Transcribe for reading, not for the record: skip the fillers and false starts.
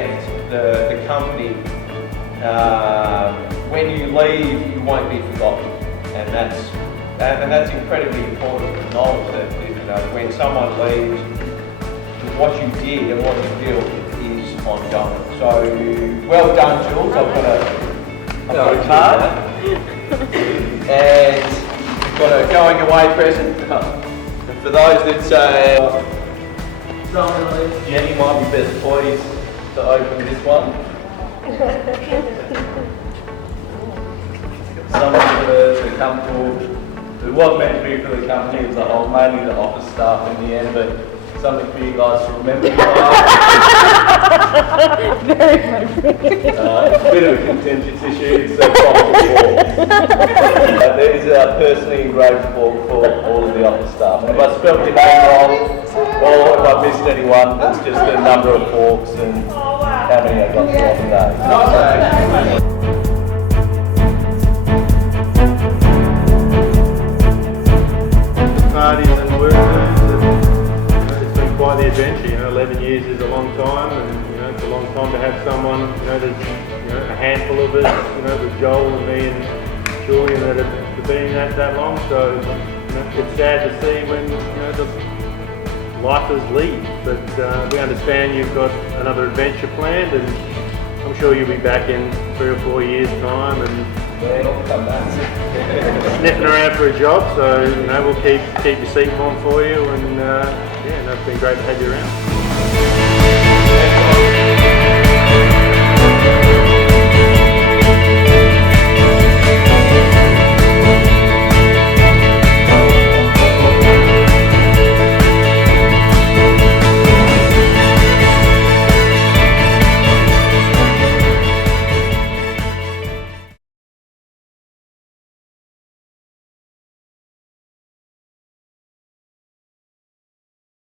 left the company, when you leave, you won't be forgotten, and that's incredibly important to acknowledge that, you know, when someone leaves, what you did and what you built is ongoing. So well done, Jules. I've got a card, and we've got a going away present. And for those that say, Jenny might be best poised to open this one. Someone for the company who was meant to be for the company as a whole, mainly the office staff in the end, but something for you guys to remember. Very appropriate. It's a bit of a contentious issue. It's a proper these are personally engraved for all of the office staff. If I spelled your name wrong, or if I missed anyone, it's just the number of forks and how many I got throughout the day. Parties and work rooms, it's been quite the adventure. You know, 11 years is a long time, and you know, it's a long time to have someone, you know, that's, you know, a handful of us, you know, with Joel and me and Julian that have been that long. So, you know, it's sad to see when, you know, the lifers leave, but we understand you've got another adventure planned, and I'm sure you'll be back in 3 or 4 years' time and sniffing around for a job. So, you know, we'll keep your seat warm for you, and yeah, no, it's been great to have you around.